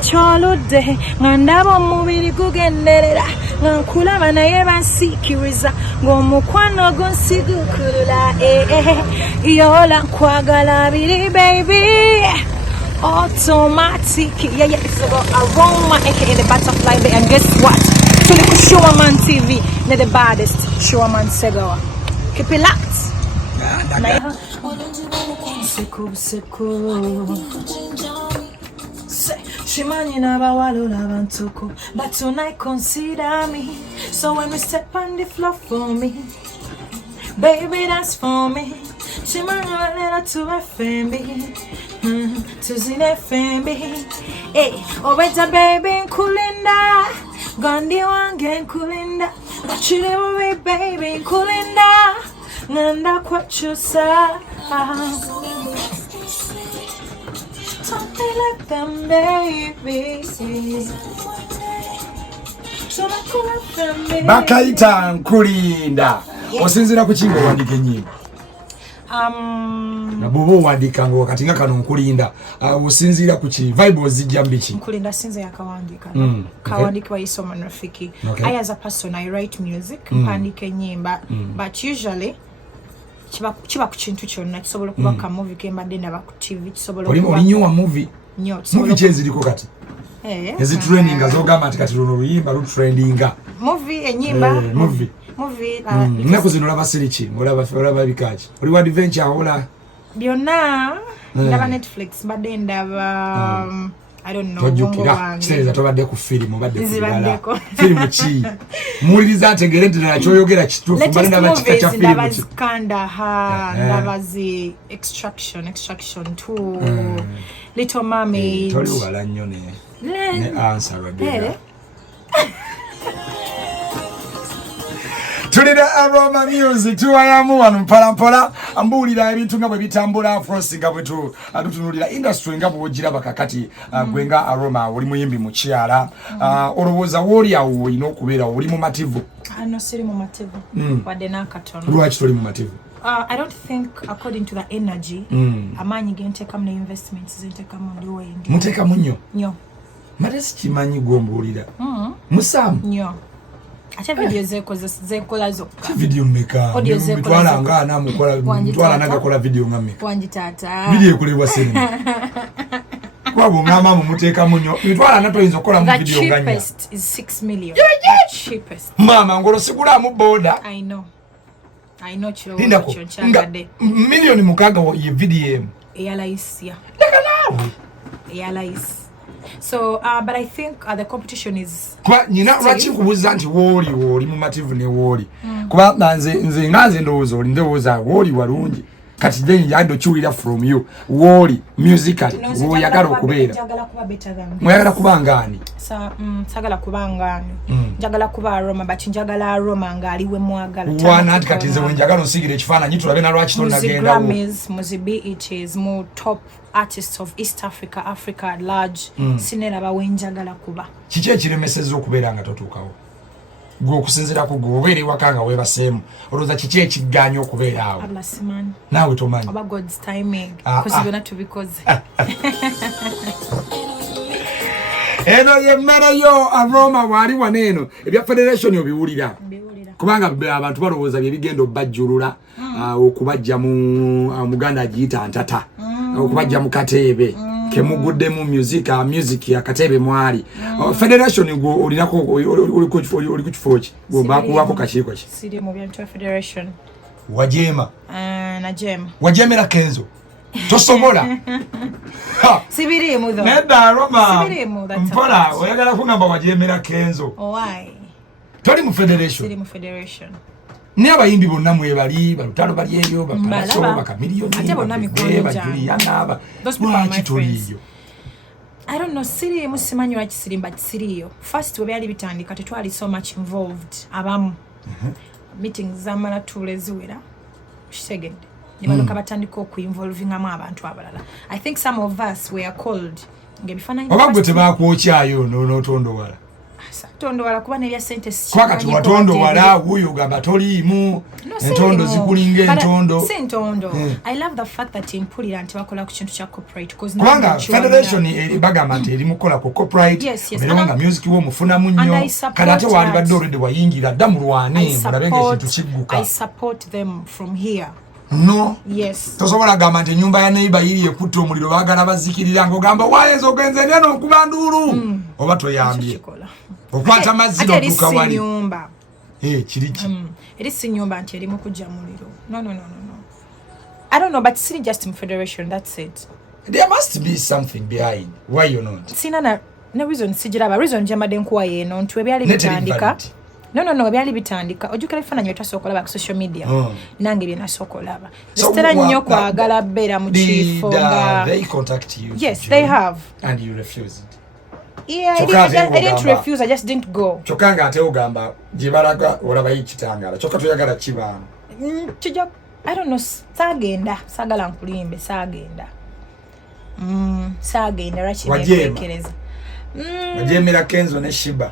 cholode ngandabo mubiri kugenderera nkulaba naye bansikiriza ngomukwano gonsigukula yola kwagala biri baby automatic it's about Aroma aka the butterfly there. And guess what, so the Showaman TV they're the baddest Showaman Segawa. Keep it locked. Shimani na bawalo la bantuko, but tonight consider me. So when we step on the floor for me, baby that's for me. Shimani na to FMB, to Zine FMB. Hey, oh better baby Kulinda, Gandhi wange Kulinda, Chile baby Kulinda, Nanda kwachusa. Something like them, baby. Bakaita Nkulinda. Osinzira ku kingo wandike nyimbo. Na bobo wandika ngo wakati ngaka Nkulinda. Osinzira ku ki vibe zijja mbichi. Nkulinda sinze yakawandika. Kawandika wa isoma rafiki. I as a person I write music, mpandike nyimba, but usually chiba ku kintu kyonna kisobola kuba ka movie kembadde ndaba ku TV kisobola kuba olinyowa movie movie cheziliko kati ezi training azogamba ati kati luno luyimba lu trendinga movie enyimba movie nakuzino laba sirichi olaba bikachi oli wa adventure hola byonna ndaba Netflix badde ndaba I don't know. Tojukira kitereza tobadde ku film badde ku film chi muliriza ategerente na choyogera kitufu bali ndaba chikacha film chi kanda ha ndabazi extraction 2 Little Mermaid toli wala nnyo ne answer radera tulida Aroma music tuwayamu wanu mpala ambulira ebintu nga bwe bitambula Afrosi nga bwetu atutunulira industry nga bwogira bakakati gwenga Aroma oli muyimbi mukyala olowoza woli awo ino okubeera oli mu mativu no siri mu mativu wadde nakatono lwaki toli mu mativu I don't think according to the energy amanyi genteka mu investments zenteka mu ndiwo endi muteka munyo nyo matesi kimanyi gombulira musamu nyo acha video zekola zokka video meka mitwala nga na mukola mitwala naga kola video nga meka wanji tata video ekolebwa sinema kwa bongama mu muteka munyo mitwala nato inzo kola mu video nganya the cheapest is 6 million cheapest mama ngolo sigula mu boda I know chiro chonchagade million mukaga wo ye video eyalaisia daga nawe eyalais. So but I think the competition is kwa nyina lwachi kubuza nti woli mu mativu ne woli kuba nze ngaze ndozo oli ndoza woli walungi kati then yando chuira from you woli musically wo yagala okubeera mwagala kubangani sagala kubangani njagala kuba Aroma but njagala Aroma ngaliwe mwagala wana ati kati nze wenjagala osigire ekifaananyi tulabe na lwaki tonna genda muzibi it is more top artists of East Africa at large sinera bawenjagala kuba kiki ekiremeseza okubeera nga totuukawo gwe okusinziira ku gwe obeera ewakanga weebaseemu olowooza kiki ekigganya okubeera awo naawe tomanyi oba God's timing because byonna tubikoze eno yemmere yo Aroma waali wano eno ebya federation obiwulira kubanga abantu balowooza bye bigenda obbajjulula okubajja mu Muganda agiyita ntata okubajja mu Kateebe kemugudde mu music ya Kateebe mwali federation go olinako oli ku kifoki gomba kuwako kakiiko ki siri mu bya federation wajema na jem wajemera KENZO tosobola sibiri mu though nedda Aroma sibiri mu that mpola oyagala kungamba wajemera KENZO why toli mu federation siri mu federation ne abayimbi bonna mwebali balutalo bali eyo bapalaso bakamiliyoni ate bonna mikolo janaba lwaki toliyo I don't know siri musimanyi lwaki siri but siriyo first we byali bitandika tetwali so much involved abamu meetings zamala tuleziwera shitegedde nibaluka batandika okuinvolvingamu abantu abalala. I think some of us were called ngebifananyi obagwe tebakwokyayo n'otondowala Tondo wala kuba nebya sente kwa kati watondo wala huyo gamba toliimu entondo zikulinga entondo sentondo I love the fact that impulira nti bakola ku kintu kya corporate because kwanga federation eri bagamba eri mukola ku corporate nga music wo mufuna munyo kalate wali badde already wayingira damu lwane mulabenga ekintu kigguka I support them from here. No. Yes. Tosobola gamba nti nyumba ya neighbor yiri ekutta omuliro bagala bazikirira ngo gamba wayenzo genze neno nkubanduru oba toyambye okwata maziro duka wali nyumba kiriki eri si nyumba nti eri mukujja muliro no I don't know but it's just in federation that's it. There must be something behind why you not sina na reason sijiraba reason jamade nkuwa yeno ntwe byali bitandika no byali bitandika ojukira bifananyo tasokola ba social media nange bina sokolaba stera nnyo kwagala bera mu kifo nga they contact you yes they have and you refuse it. Yeah, I didn't refuse, I just didn't go. Chokanga ate ogamba jibaraga olaba yikitangala choka toyagala kibana tujja I don't know sagala nkulimbe sagenda rachitekereza wajemera Kenzo ne SHEEBAH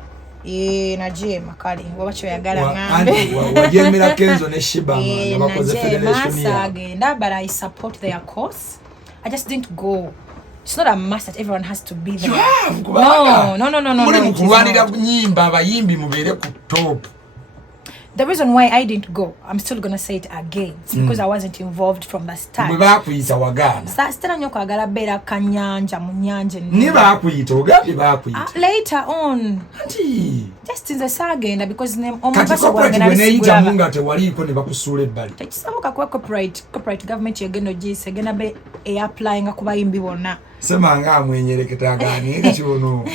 najema kali wabacho yagala ngambe wajemera Kenzo ne SHEEBAH bakoze federation sagenda but I support their cause. I just didn't go. It's not a must that everyone has to be there. No. Muri mukulwanira nyimba abayimbi mubere ku top. The reason why I didn't go, I'm still gonna say it again. It's because I wasn't involved from the start. Mwiba kuyita wagana. Stera nyo kwagala bera kanyanja munyanje. Niba kuyita ogabi ba kuyita. Later on. Auntie. Just in the sagenda because name omubasa wagena neita munga te waliko ne bakusula ebbali. Tekisabuka kwa corporate government yegeno gise gena be applying kubayimbi bonna. Semanga amwenyereketa gani ekyono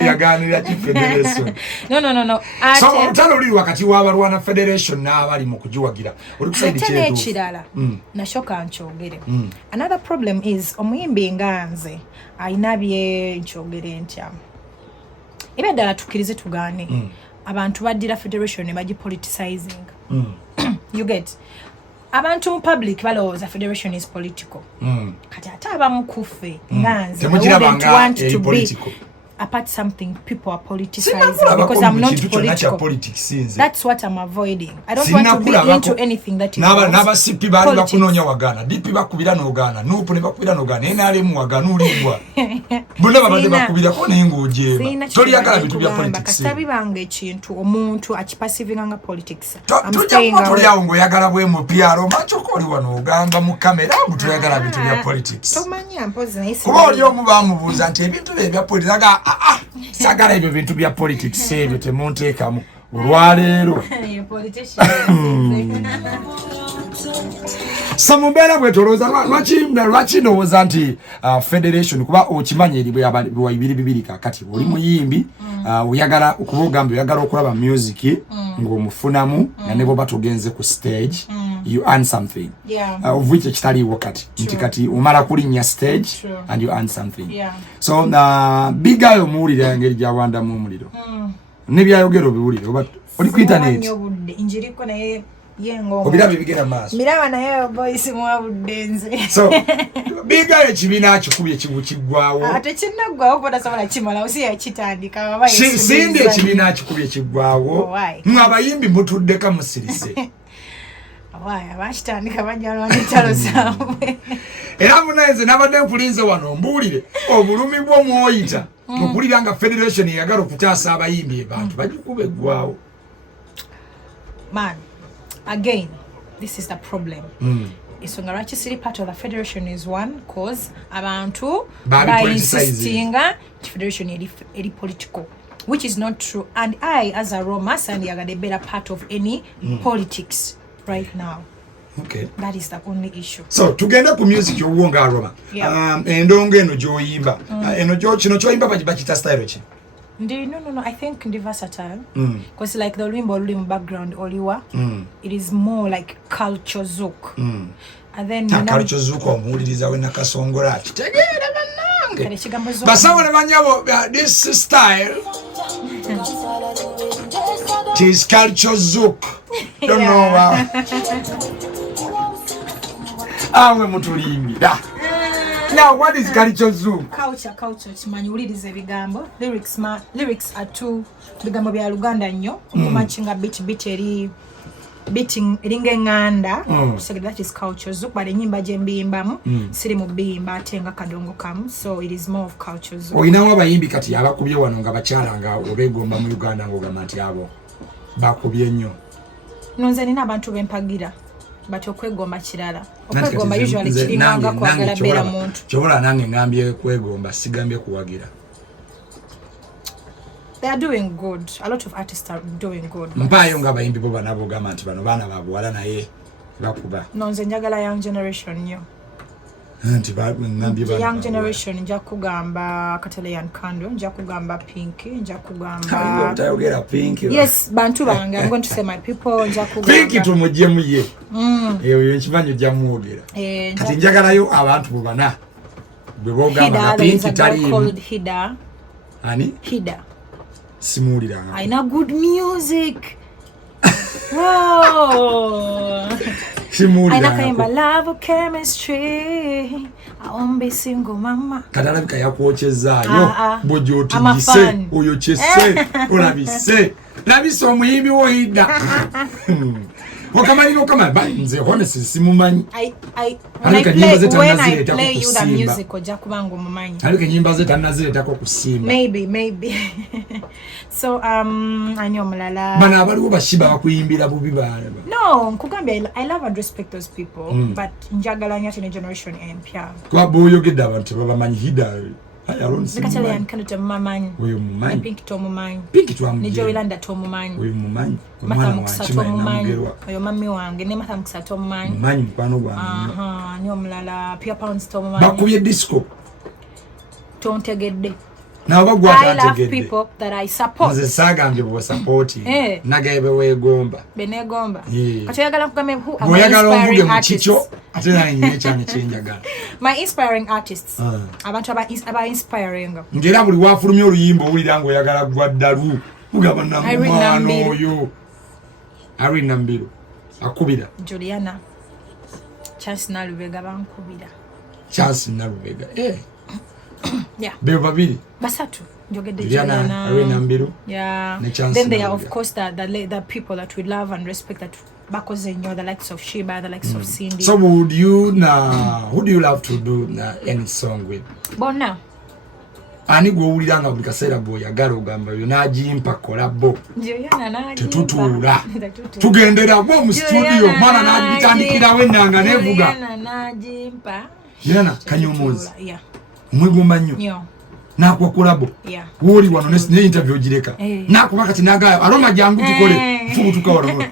yaganira ki federation no so taloli wakati wabalwana federation n'abali mu kujiwagira oli kuside kyetu kirala nashoka nchogere another problem is omuyimbi nganze ainabye nchogere ntya ebedala tukirize tugane abantu badira federation ne baji politicizing you get abantu mu public balowooza federation is political kati ate abamu kufe nganze want to be apart something people are politicizing because I'm not political. That's what I'm avoiding. I don't want to be into anything that is naba sipi bali bakunonya wagana dipi bakubira n'ogana nupu ne bakubira n'ogana enale mu wagana ulibwa bonna babade bakubira ko nengo jeba toli yakala bitu bya politics kasabi bange ekintu omuntu akipassivinga nga politics I'm saying toli yawo yagala bwe mu PRO macho koli wano ogamba mu kamera mtu yagala bitu bya politics tomanya mpozi na isi ko oli omubamubuza nti ebintu bya politics sagala ebyo bintu bya politics ebyo temunteekamu olwaleero samubera bwetolooza lwaki ndowooza nti federation kuba okimanyi eri bwa ibiri kakati oli muyimbi oyagala okuba ogamba oyagala okulaba music ng'omufunamu na ne bwoba tugenze ku stage you earn something of which ekitaliiwo kati nti kati omala kulinnya stage and you earn something so bigayo muwulira engeri gyawandamu omuliro ne byayogera obiwulire oba oli ku internet obiraba ebigenda maaso miraba naye boys mwabuddenze so bigayo ekibiina akikubye ekibu kiggwawo ate kinnaggwawo kuba tasobola kimala osi yakitandika baba sindi ekibiina akikubye kiggwawo mwe abayimbi mutuddeka musirise abakitandika bajjalwa n'entalo zaabwe era munayenze nabadde nkulinze wano mbuulire obulumi bw'omwoyita okulira nga federation eyagala okutaasa abayimbi abantu bagikuba eggwawo man again this is the problem isonga lwaki siri part of the federation is one cause abantu insistinga federation eri political which is not true and I as a Roma sandiyagala better part of any politics right now. Okay. That is the only issue. So tugenda ku music y'owonga Aroma. Endongo eno gy'oyimba. Eno kino ky'oyimba bakita style ki? No. I think ndi versatile. Because like the Olwimbo background oliwa, it is more like culture zouk. And then culture zouk omuwuliriza we nakasongola ati tegeera bannange. Basawo ne banyabo this style. It is culture zouk. Don't know awe mutulimbira Now what is culture zouk? Culture chimanyi ulirize bigambo. Lyrics are two bigambo bya Luganda nnyo. Okumatchinga beat eri beating eringa enganda. So that is culture zouk. But enyimba je mbiyimbamu siri mu biyimba atenga kadongo kamu. So it is more of culture zouk. Oyinawo abayimbi kati abakubye wano nga bakyala nga obegomba mu Uganda ng'ogamba nti abo bakubye nnyo. Nonze nina abantu bempagira. But okwegomba kirala. Okwegomba usually kirimanga kwagala bera muntu. Chobola nange ngambye kwegomba sigambye kuwagira. They are doing good. A lot of artists are doing good. Mpayo nga bayimbi bo banabo gamba nti bano baana babuwala naye bakuba. Nonze njagala young generation nnyo. Nti ngambye bano. Young generation nja kugamba Kataleyan Kando, nja kugamba Pinky, nja kugamba. Utayogera Pinky. Yes, bantu bange. I'm going to say my people nja kugamba. Pinky tumujje muye. Eyo nkimanyo jja muogera. Kati njagalayo abantu bubana. Bebogamba Pinky tali. Called Hida. Ani? Hida. Simulira. Aina good music. Wow. Aina kaimba love chemistry. Aombe single mama. Katalabika yakwochezaayo. Bojo tujise. Oyo chese. Olabise. Labise omuyimbi wo Hida. Wakamanyi nze honestly simumanyi. When I play you the music oja kubanga omumanyi. Alike nyimba ze tanazireta kusimba. Maybe. So anyo mulala. Bana abaliwo bashiba bakuyimbira bubi bana. No, nkugambye I love and respect those people, but njagala nya tene generation empya. Kwa boyogedde abantu babamanyi Hida. Kataleyan Kando tomumanyi. Oyo mumanyi. Pinky tomumanyi. Pinky twamumanyi. Ne Joylanda tomumanyi. Oyo mumanyi. Mata mukisa tomumanyi. Oyo mami wange ne mata mukisa tomumanyi. Mumanyi mukwano gwange. Anyo mulala Pure Pounds tomumanyi. Bakubye disco. Tontegedde. Na bagwa I love people that I support. Nze sagambye bo support. Nagayebe wegomba. Benegomba. Kati yagala kugambe who am inspiring artists. Ate na nyine cyane cyenjagala. My inspiring artists. Abantu aba inspiring. Ngera buli wafulumye oluyimbo ulira ngo yagala gwaddalu. Ugaba na mwana oyo. Ari Nambiru. Akubira. Juliana. Chance na Lubega bankubira. Chance na Lubega. Yeah. Babili. Basatu. Jogede Juliana. Ari Nambiru. Yeah. Then there are of course the people that we love and respect that bakozenyo, the likes of SHEEBAH, the likes of Cindy. So who do you love to do any song with? Bona. Ani gwo uliranga buli kaseera bw'oyagala ogamba yo n'agimpa kolabo. Juliana n'agimpa. Tetutuula. Tugendera bo mu studio mwana n'abitandikirawo ennanga nevuga. Juliana n'agimpa. Juliana kanyomozi. Yeah. Mwegomba nnyo. Yo. Nakwa kolabo. Yeah. Woli wano ne interview ogireka. Nakuba kati nagayo aroma jangu tukole. Fubu tukawala.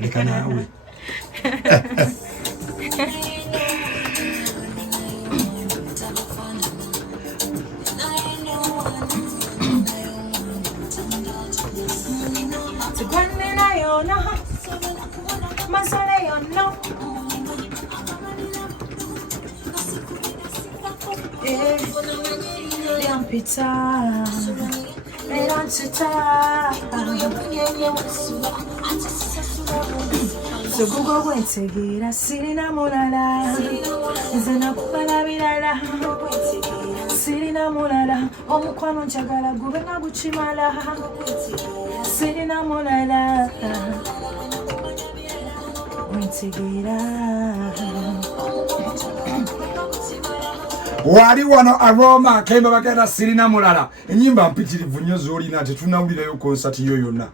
Leka nawe. Pizza, so Google went to get a sirina mulala, zena kubala bilala, sirina mulala, omukwano njagala gube nga guchimala, sirina mulala, went to get a wali wano aroma kemba bakera sirina mulala enyimba mpitirivu nnyo zolina tetunawulirayo concert yo yonna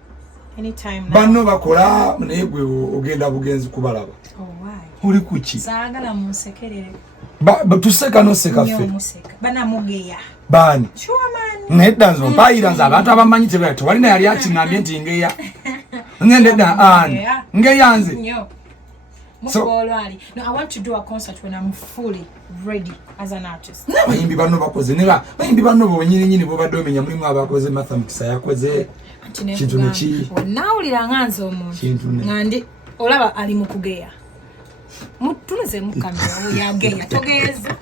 anytime now banno bakola naye gwe ogenda bugenzi kubalaba uli kuki saagala munsekerere tuseka noseka ffe bana mugeya bani chuaman nedda nzo mpayira nze abantu abamanyi tebato walina yali akingambye nti ngeya ngendedda ani ngeya nze So, no, I want to do a concert when I'm fully ready as an artist. Bayimbi banno bakoze neba bayimbi banno bonyine bo badomenya mulimu abakoze Mathematics yakoze kintu neki nawulira nganze omuntu ngandi olaba ali mukugeya mutuleze mukamera oyageya togeza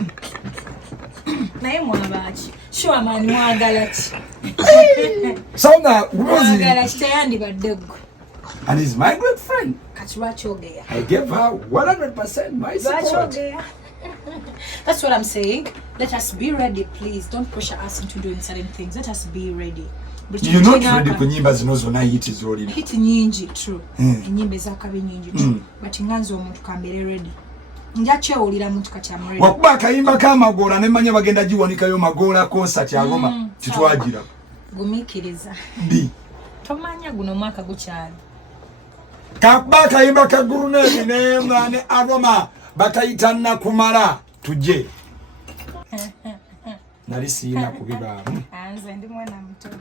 naye mwabachi sure man mwagala ki songa urozi mwagala kitayandi badego and he's my good friend. Kachwachogeya. I gave her 100% my support. That's what I'm saying. Let us be ready, please. Don't pressure us into doing certain things. Let us be ready. You're not ready for nyimba zino zona hit zolina. Hit nyingi true. Enyimba zakabe nyingi true. But nganzo omuntu kambere ready. Njachewulira muntu kati am ready. Wakuba kayimba kamagola ne manya bagenda jiwanikayo magola concert ya AROMA kitwagira. Gumikiriza. Ndi. Tomanya guno mwaka gukyali. Kakuba kayimba kaguru ne AROMA bakayitana kumala tuje. Nali sina kubiba. Anze ndi mwana mtoto.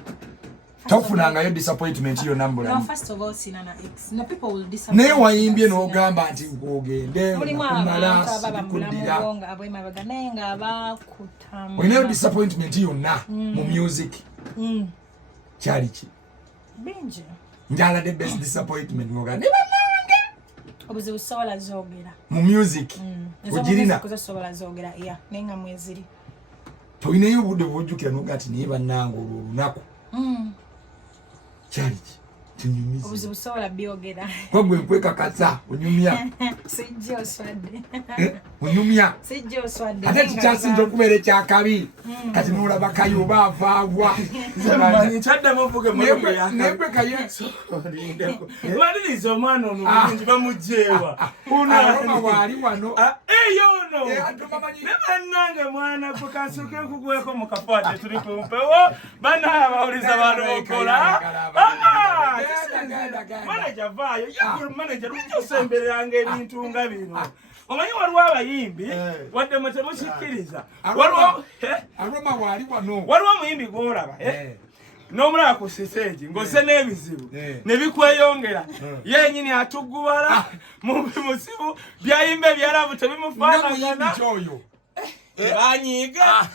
Tofunanga yo disappointment yo number. No, first of all sina na ex. No, people will disappoint. Ne wayimbye no gamba nti ngogende. Kumala sikudira. Abwema baganenga abakutama. Olina disappointment yo na mu music. Charity. Binje. Njala the best disappointment ngogande. Obuzibu sobola zogera. Mu music. Ujirina. Kuzosobola zogera iya nenga mweziri. Toine yo bude bujukira nogati niba nango lunaku. Charity. Tunyumiza. Obuzibu sobola byogera. Kwagwe kweka kaza unyumya. Sijjo oswadde. Unyumya. Sijjo oswadde. Ate kichasi njo kubere kya kabi. Kati nula bakayo bavaagwa. Zamani chadda mavuge mwe ya. Nebwe kayeso. Waliriza omwana omulungi bamujewa. AROMA wali wano. Yono. Nebannange mwana kukansuke kugweko mu kapaate tuli kumpewo. Bana abawuliza balokola. Manager vayo. Yakuru manager ujosemberanga ebintu nga bino. Omanyi waliwo abayimbi wadde mutemusikiriza. AROMA wali wano. Waliwo omuyimbi gw'olaba n'omulaba ku stage ng'osse n'ebizibu ne bikweyongera yennyini atugubala mu musibu byayimba ebyalabu tebimufaanagana. Banyiga.